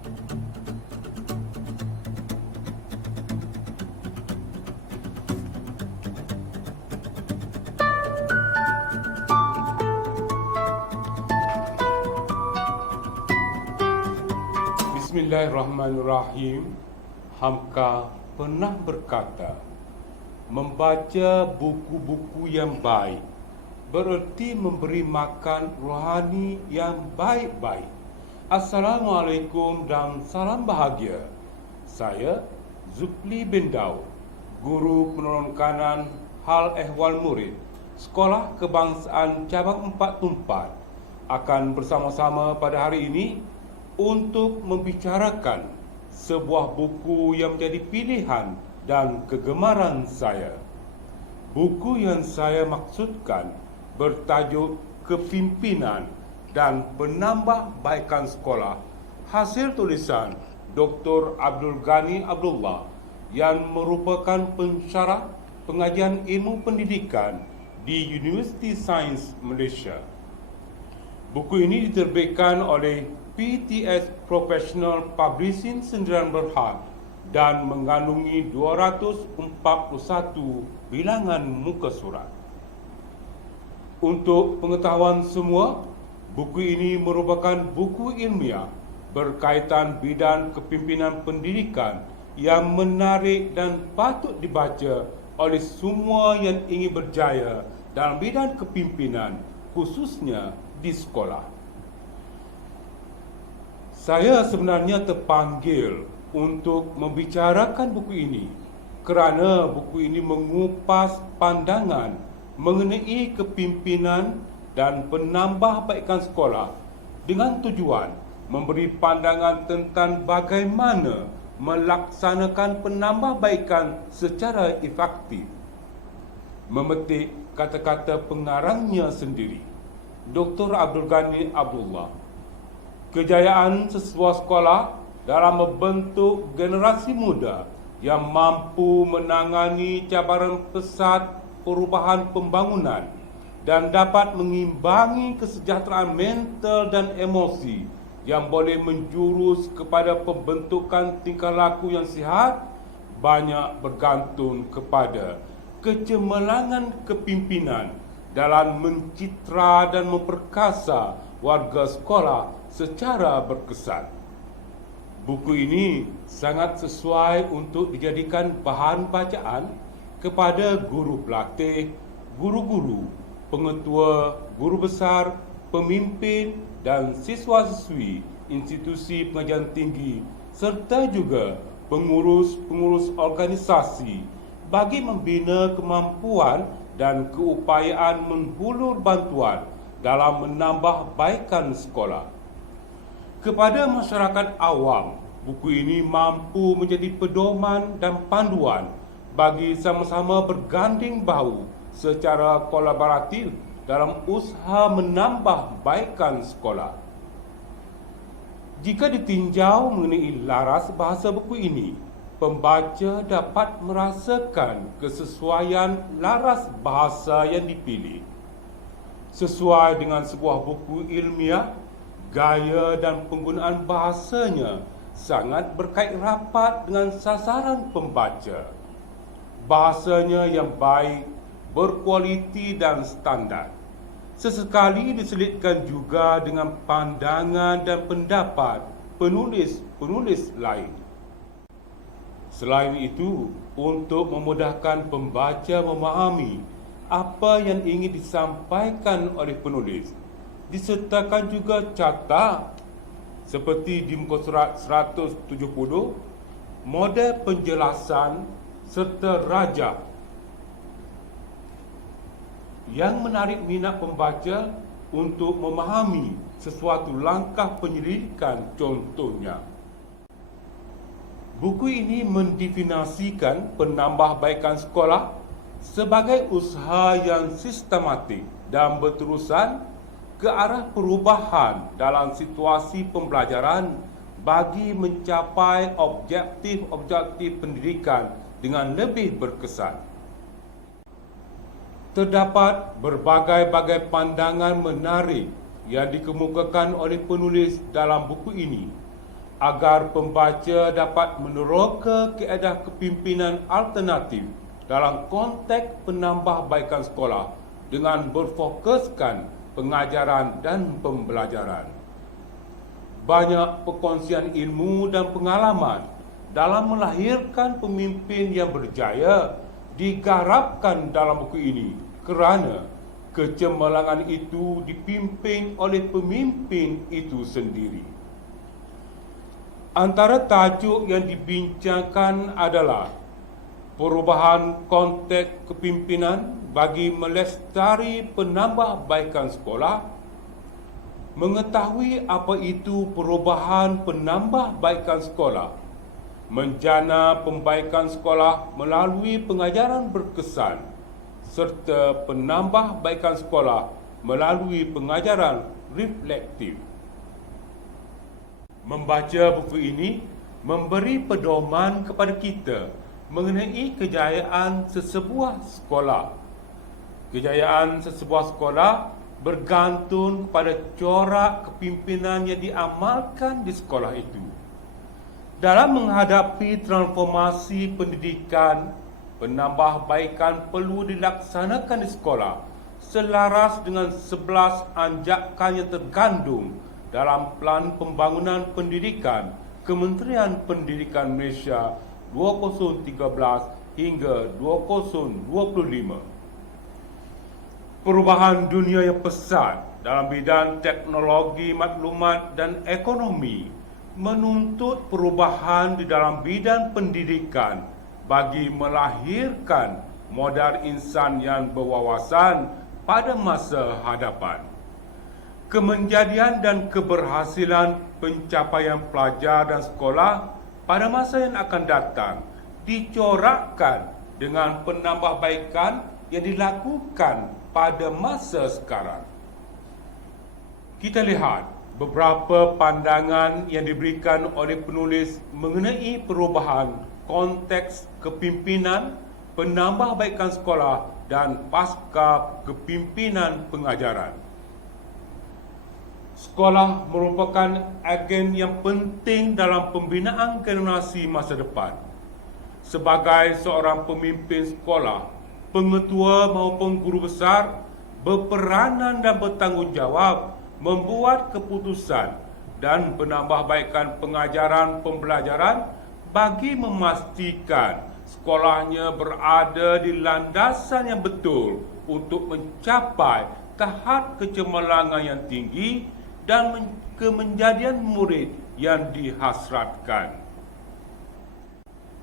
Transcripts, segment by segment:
Bismillahirrahmanirrahim. Hamka pernah berkata, membaca buku-buku yang baik bererti memberi makan rohani yang baik-baik. Assalamualaikum dan salam bahagia. Saya Zupli bin Daud, Guru Penolong Kanan Hal Ehwal Murid Sekolah Kebangsaan Cabang 4 Tumpat, akan bersama-sama pada hari ini untuk membicarakan sebuah buku yang menjadi pilihan dan kegemaran saya. Buku yang saya maksudkan bertajuk Kepimpinan dan Penambahbaikan Sekolah, hasil tulisan Dr. Abdul Ghani Abdullah yang merupakan pensyarah pengajian ilmu pendidikan di Universiti Sains Malaysia. Buku ini diterbitkan oleh PTS Professional Publishing Sdn Bhd dan mengandungi 241 bilangan muka surat. Untuk pengetahuan semua, buku ini merupakan buku ilmiah berkaitan bidang kepimpinan pendidikan yang menarik dan patut dibaca oleh semua yang ingin berjaya dalam bidang kepimpinan, khususnya di sekolah. Saya sebenarnya terpanggil untuk membicarakan buku ini kerana buku ini mengupas pandangan mengenai kepimpinan dan penambahbaikan sekolah dengan tujuan memberi pandangan tentang bagaimana melaksanakan penambahbaikan secara efektif. Memetik kata-kata pengarangnya sendiri, Dr. Abdul Ghani Abdullah, kejayaan sesebuah sekolah dalam membentuk generasi muda yang mampu menangani cabaran pesat perubahan pembangunan dan dapat mengimbangi kesejahteraan mental dan emosi yang boleh menjurus kepada pembentukan tingkah laku yang sihat, banyak bergantung kepada kecemerlangan kepimpinan dalam mencitra dan memperkasa warga sekolah secara berkesan. Buku ini sangat sesuai untuk dijadikan bahan bacaan kepada guru pelatih, guru-guru, pengetua, guru besar, pemimpin dan siswa-siswi institusi pengajian tinggi serta juga pengurus-pengurus organisasi bagi membina kemampuan dan keupayaan menghulur bantuan dalam menambahbaikan sekolah. Kepada masyarakat awam, buku ini mampu menjadi pedoman dan panduan bagi sama-sama berganding bahu secara kolaboratif dalam usaha menambahbaikan sekolah. Jika ditinjau mengenai laras bahasa buku ini, pembaca dapat merasakan kesesuaian laras bahasa yang dipilih. Sesuai dengan sebuah buku ilmiah, gaya dan penggunaan bahasanya sangat berkait rapat dengan sasaran pembaca. Bahasanya yang baik, berkualiti dan standar. Sesekali diselitkan juga dengan pandangan dan pendapat penulis-penulis lain. Selain itu, untuk memudahkan pembaca memahami apa yang ingin disampaikan oleh penulis, disertakan juga carta seperti di muka surat 170, model penjelasan serta rajah yang menarik minat pembaca untuk memahami sesuatu langkah penyelidikan. Contohnya, buku ini mendefinisikan penambahbaikan sekolah sebagai usaha yang sistematik dan berterusan ke arah perubahan dalam situasi pembelajaran bagi mencapai objektif-objektif pendidikan dengan lebih berkesan. Terdapat berbagai-bagai pandangan menarik yang dikemukakan oleh penulis dalam buku ini. agar pembaca dapat meneroka keadaan kepimpinan alternatif dalam konteks penambahbaikan sekolah dengan berfokuskan pengajaran dan pembelajaran. Banyak perkongsian ilmu dan pengalaman dalam melahirkan pemimpin yang berjaya digarapkan dalam buku ini kerana kecemerlangan itu dipimpin oleh pemimpin itu sendiri. Antara tajuk yang dibincangkan adalah perubahan konteks kepimpinan bagi melestari penambahbaikan sekolah, mengetahui apa itu perubahan penambahbaikan sekolah, menjana pembaikan sekolah melalui pengajaran berkesan, serta penambahbaikan sekolah melalui pengajaran reflektif. Membaca buku ini memberi pedoman kepada kita mengenai kejayaan sesebuah sekolah. Kejayaan sesebuah sekolah bergantung kepada corak kepimpinan yang diamalkan di sekolah itu. Dalam menghadapi transformasi pendidikan, penambahbaikan perlu dilaksanakan di sekolah selaras dengan 11 anjakan yang tergandung dalam Pelan Pembangunan Pendidikan Kementerian Pendidikan Malaysia 2013 hingga 2025. Perubahan dunia yang pesat dalam bidang teknologi maklumat dan ekonomi menuntut perubahan di dalam bidang pendidikan bagi melahirkan modal insan yang berwawasan pada masa hadapan. Kemenjadian dan keberhasilan pencapaian pelajar dan sekolah pada masa yang akan datang dicorakkan dengan penambahbaikan yang dilakukan pada masa sekarang. Kita lihat beberapa pandangan yang diberikan oleh penulis mengenai perubahan konteks kepimpinan, penambahbaikan sekolah dan pasca kepimpinan pengajaran. Sekolah merupakan agen yang penting dalam pembinaan generasi masa depan. Sebagai seorang pemimpin sekolah, pengetua maupun guru besar berperanan dan bertanggungjawab membuat keputusan dan penambahbaikan pengajaran pembelajaran bagi memastikan sekolahnya berada di landasan yang betul untuk mencapai tahap kecemerlangan yang tinggi dan kemenjadian murid yang dihasratkan.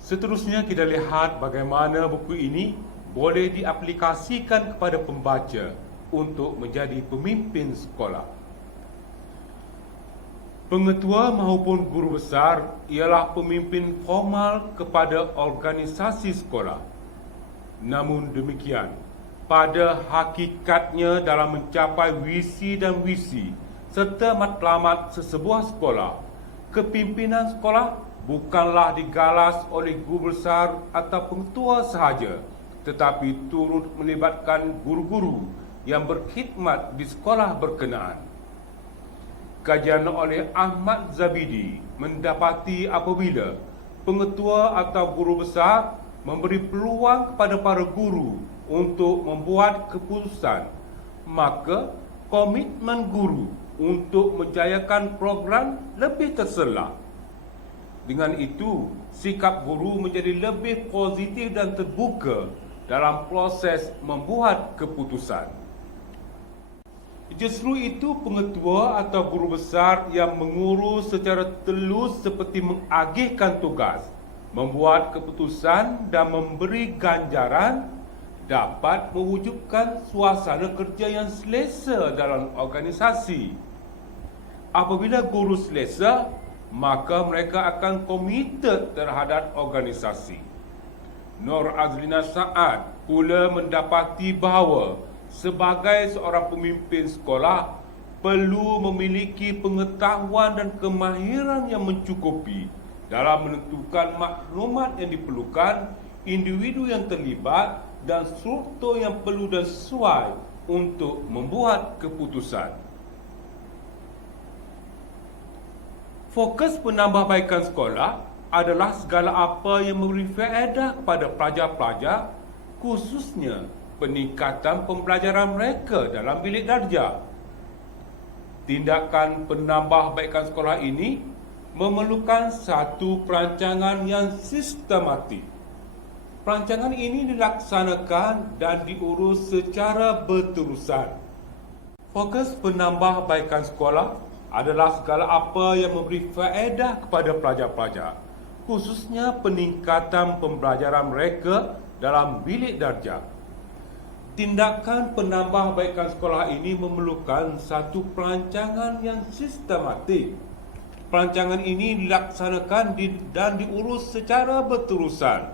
Seterusnya kita lihat bagaimana buku ini boleh diaplikasikan kepada pembaca untuk menjadi pemimpin sekolah. Pengetua maupun guru besar ialah pemimpin formal kepada organisasi sekolah. Namun demikian, pada hakikatnya dalam mencapai visi dan misi serta matlamat sesebuah sekolah, kepimpinan sekolah bukanlah digalas oleh guru besar atau pengetua sahaja, tetapi turut melibatkan guru-guru yang berkhidmat di sekolah berkenaan. Kajian oleh Ahmad Zabidi mendapati apabila pengetua atau guru besar memberi peluang kepada para guru untuk membuat keputusan, maka komitmen guru untuk menjayakan program lebih terselak. Dengan itu, sikap guru menjadi lebih positif dan terbuka dalam proses membuat keputusan. Justru itu pengetua atau guru besar yang mengurus secara telus seperti mengagihkan tugas, membuat keputusan dan memberi ganjaran dapat mewujudkan suasana kerja yang selesa dalam organisasi. Apabila guru selesa, maka mereka akan komited terhadap organisasi. Nur Azlina Saad pula mendapati bahawa sebagai seorang pemimpin sekolah perlu memiliki pengetahuan dan kemahiran yang mencukupi dalam menentukan maklumat yang diperlukan, individu yang terlibat dan struktur yang perlu dan sesuai untuk membuat keputusan. Fokus penambahbaikan sekolah adalah segala apa yang memberi faedah kepada pelajar-pelajar, khususnya peningkatan pembelajaran mereka dalam bilik darjah. Tindakan penambahbaikan sekolah ini memerlukan satu perancangan yang sistematik. Perancangan ini dilaksanakan dan diurus secara berterusan. Fokus penambahbaikan sekolah adalah segala apa yang memberi faedah kepada pelajar-pelajar, khususnya peningkatan pembelajaran mereka dalam bilik darjah. Tindakan penambahbaikan sekolah ini memerlukan satu perancangan yang sistematik. Perancangan ini dilaksanakan dan diurus secara berterusan.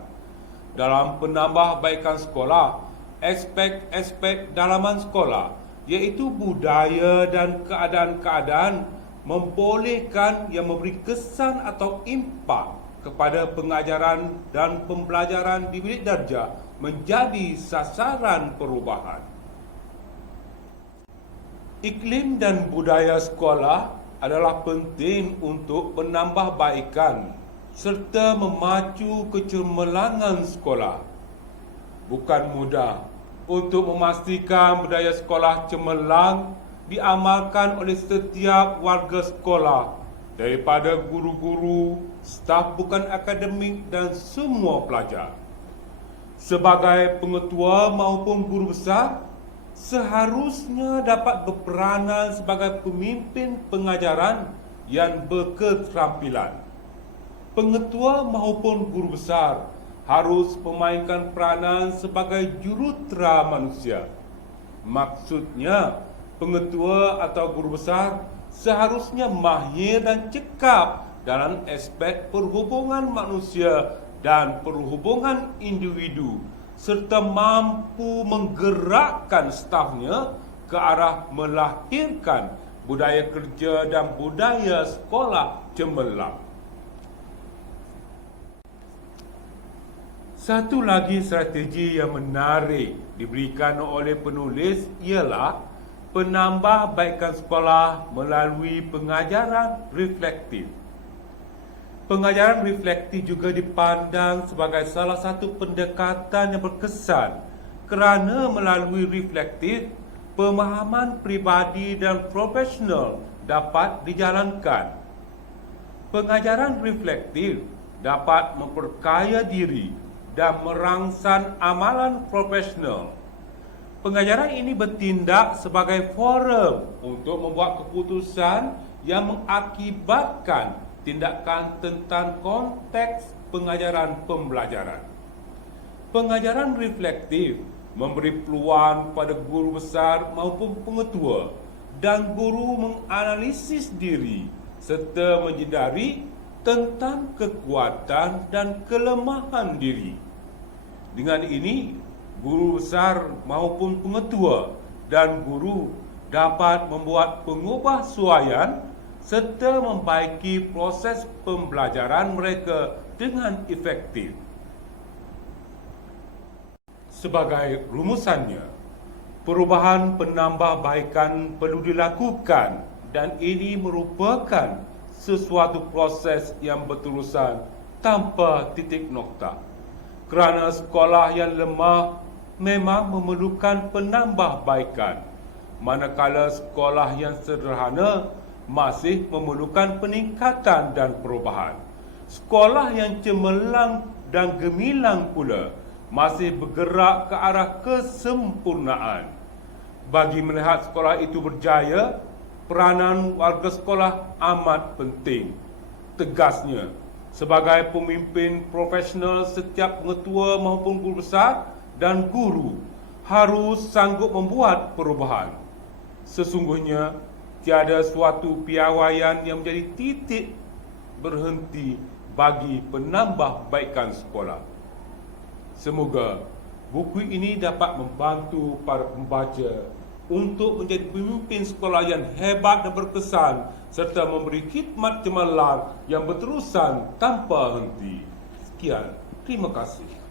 Dalam penambahbaikan sekolah, aspek-aspek dalaman sekolah iaitu budaya dan keadaan-keadaan membolehkan yang memberi kesan atau impak kepada pengajaran dan pembelajaran di bilik darjah menjadi sasaran perubahan. Iklim dan budaya sekolah adalah penting untuk penambahbaikan serta memacu kecemerlangan sekolah. Bukan mudah untuk memastikan budaya sekolah cemerlang diamalkan oleh setiap warga sekolah, daripada guru-guru, staf bukan akademik dan semua pelajar. Sebagai pengetua maupun guru besar, seharusnya dapat berperanan sebagai pemimpin pengajaran yang berketerampilan. Pengetua maupun guru besar harus memainkan peranan sebagai jurutera manusia. Maksudnya, pengetua atau guru besar seharusnya mahir dan cekap dalam aspek perhubungan manusia dan perhubungan individu, serta mampu menggerakkan stafnya ke arah melahirkan budaya kerja dan budaya sekolah cemerlang. Satu lagi strategi yang menarik diberikan oleh penulis ialah penambahbaikan sekolah melalui pengajaran reflektif. Pengajaran reflektif juga dipandang sebagai salah satu pendekatan yang berkesan kerana melalui reflektif, pemahaman peribadi dan profesional dapat dijalankan. Pengajaran reflektif dapat memperkaya diri dan merangsang amalan profesional. Pengajaran ini bertindak sebagai forum untuk membuat keputusan yang mengakibatkan tindakan tentang konteks pengajaran pembelajaran. Pengajaran reflektif memberi peluang pada guru besar maupun pengetua dan guru menganalisis diri serta menyedari tentang kekuatan dan kelemahan diri. Dengan ini, guru besar maupun pengetua dan guru dapat membuat pengubahsuaian serta membaiki proses pembelajaran mereka dengan efektif. Sebagai rumusannya, perubahan penambahbaikan perlu dilakukan dan ini merupakan sesuatu proses yang berterusan tanpa titik nokta. Kerana sekolah yang lemah memang memerlukan penambahbaikan, manakala sekolah yang sederhana masih memerlukan peningkatan dan perubahan. Sekolah yang cemerlang dan gemilang pula masih bergerak ke arah kesempurnaan. Bagi melihat sekolah itu berjaya, peranan warga sekolah amat penting. Tegasnya, sebagai pemimpin profesional, setiap pengetua maupun guru besar dan guru harus sanggup membuat perubahan. Sesungguhnya, tiada suatu piawaian yang menjadi titik berhenti bagi penambahbaikan sekolah. Semoga buku ini dapat membantu para pembaca untuk menjadi pemimpin sekolah yang hebat dan berkesan serta memberi khidmat cemerlang yang berterusan tanpa henti. Sekian, terima kasih.